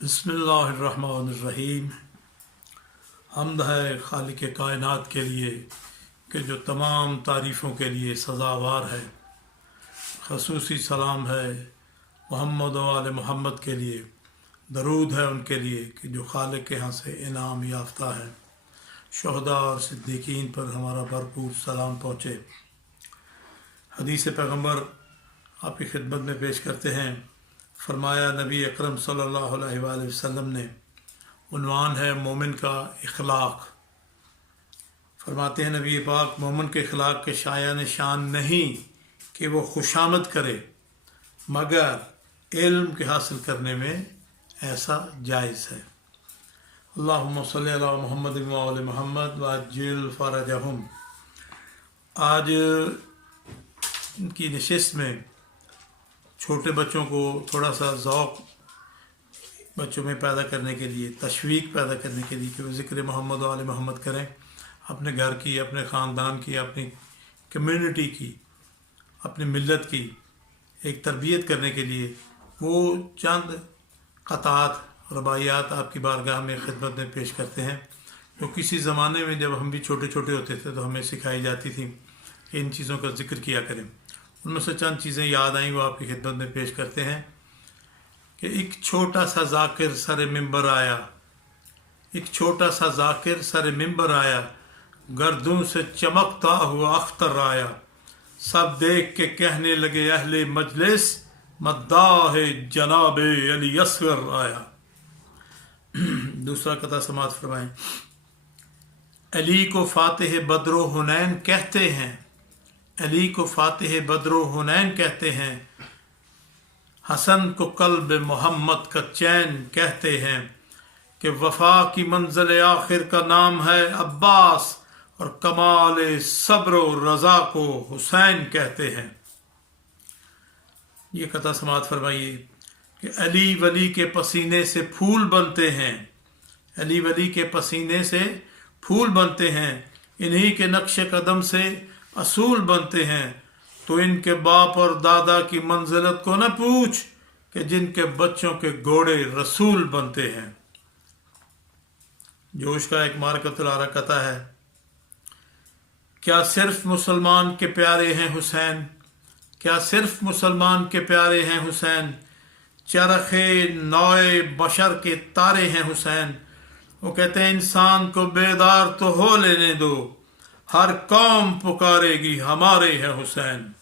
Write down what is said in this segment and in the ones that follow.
बिस्मिल्लाहिर्रहमानिर्रहीम। हम्द है खालिक कायनात के लिए कि जो तमाम तारीफ़ों के लिए सज़ावार है। खसूसी सलाम है मोहम्मद व आले मोहम्मद के लिए, दरूद है उनके लिए कि जो खालिक के यहाँ से इनाम याफ्ता है। शुहदा और सिद्दीकीन पर हमारा भरपूर सलाम पहुँचे। हदीस पैगम्बर आपकी खिदमत में पेश करते हैं। फरमाया नबी अकरम सल्लल्लाहु अलैहि वसल्लम ने, उन्वान है मोमिन का इखलाक। फरमाते हैं नबी पाक, मोमिन के इखलाक के शायान शान नहीं कि वो खुशामद करे मगर इल्म के हासिल करने में ऐसा जायज़ है। अल्लाहुम्मा सल्ली अला मुहम्मद व आले मुहम्मद वअज्जिल फरजहुम। आज इनकी नशिस्त में छोटे बच्चों को थोड़ा सा ज़ौक़ बच्चों में पैदा करने के लिए, तशवीक पैदा करने के लिए कि वो ज़िक्र मोहम्मद व आले मोहम्मद करें। अपने घर की, अपने ख़ानदान की, अपनी कम्युनिटी की, अपनी मिल्लत की एक तरबियत करने के लिए वो चंद क़तात रबाइयात आपकी बारगाह में खिदमत में पेश करते हैं, जो किसी ज़माने में जब हम भी छोटे छोटे होते थे तो हमें सिखाई जाती थी कि इन चीज़ों का ज़िक्र किया करें। उनमें से चंद चीज़ें याद आई वो आपकी खिदमत में पेश करते हैं कि एक छोटा सा ज़ाकिर सर मिंबर आया, एक छोटा सा ज़ाकिर सर मिंबर आया, गर्दों से चमकता हुआ अख्तर आया, सब देख के कहने लगे अहले मजलिस मद्दाह जनाबे अली असगर आया। दूसरा कथा समात फरमाएं। अली को फातिह बद्रो हुनैन कहते हैं, अली को फातिह बद्रो हुनैन कहते हैं, हसन को कल्ब मोहम्मद का चैन कहते हैं, कि वफा की मंजिल आखिर का नाम है अब्बास और कमाल सब्र रज़ा को हुसैन कहते हैं। ये कथा समात फरमाइए कि अली वली के पसीने से फूल बनते हैं, अली वली के पसीने से फूल बनते हैं, इन्हीं के नक्श कदम से असूल बनते हैं। तो इनके बाप और दादा की मंजिलत को न पूछ कि जिनके बच्चों के घोड़े रसूल बनते हैं। जोश का एक मारकतुल आरा कथा है। क्या सिर्फ मुसलमान के प्यारे हैं हुसैन, क्या सिर्फ मुसलमान के प्यारे हैं हुसैन, चरखे नौए बशर के तारे हैं हुसैन। वो कहते हैं इंसान को बेदार तो हो लेने दो, हर कौम पुकारेगी हमारे हैं हुसैन।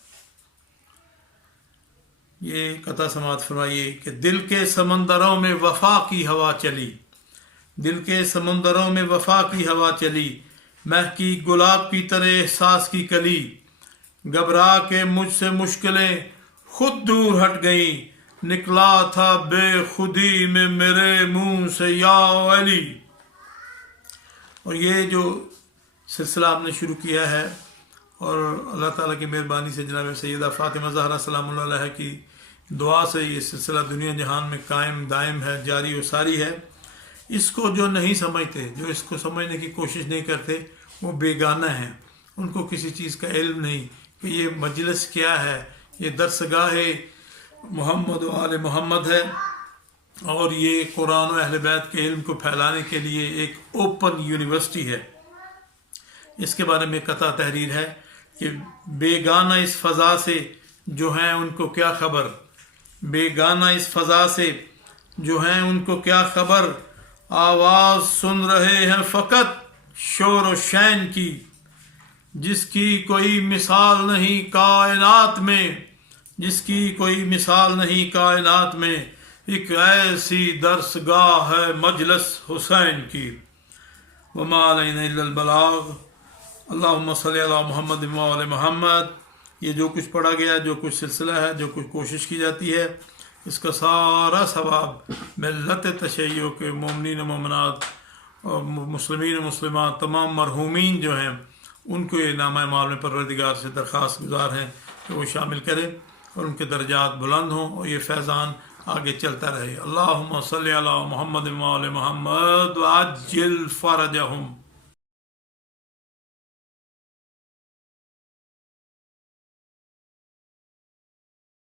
ये कथा समात फरमाइए कि दिल के समंदरों में वफा की हवा चली, दिल के समंदरों में वफा की हवा चली, महकी गुलाब की तरह एहसास की कली, घबरा के मुझसे मुश्किलें खुद दूर हट गई, निकला था बेखुदी में मेरे मुंह से या अली। और ये जो सिलसिला आपने शुरू किया है और अल्लाह ताला की मेहरबानी से जनाब सैयदा फ़ातिमा ज़हरा सलामुल्लाह अलैहा की दुआ से ये सिलसिला दुनिया जहान में कायम दायम है, जारी व सारी है। इसको जो नहीं समझते, जो इसको समझने की कोशिश नहीं करते, वो बेगाना हैं, उनको किसी चीज़ का इल्म नहीं कि ये मजलिस क्या है, ये दरसगाह मोहम्मद व आले मोहम्मद है और ये कुरान व अहले बैत के इल्म को फैलाने के लिए एक ओपन यूनिवर्सिटी है। इसके बारे में कथा तहरीर है कि बेगाना इस फ़ज़ा से जो हैं उनको क्या खबर, बेगाना इस फ़ज़ा से जो हैं उनको क्या खबर, आवाज़ सुन रहे हैं फ़कत शोर व शैन की, जिसकी कोई मिसाल नहीं कायनात में, जिसकी कोई मिसाल नहीं कायनात में, एक ऐसी दरसगाह है मजलिस हुसैन की। वमा अलैना इल्लल बलाग। अल्लाहुम्मा सल्ली अला मुहम्मद व आले मुहम्मद। ये जो कुछ पढ़ा गया, जो कुछ सिलसिला है, जो कुछ कोशिश की जाती है, इसका सारा सवाब मिल्लत तशय्यो के मोमिनीन मोमिनात और मुस्लिमीन मुस्लिमात तमाम मरहूमीन जो हैं उनको ये नामा माल में परवरदिगार से दरख्वास्त गुजार हैं कि वो शामिल करें और उनके दर्जात बुलंद हों और ये फैज़ान आगे चलता रहे। अल्लाहुम्मा सल्ली अला मुहम्मद व आले मुहम्मद वअज्जिल फरजहुम।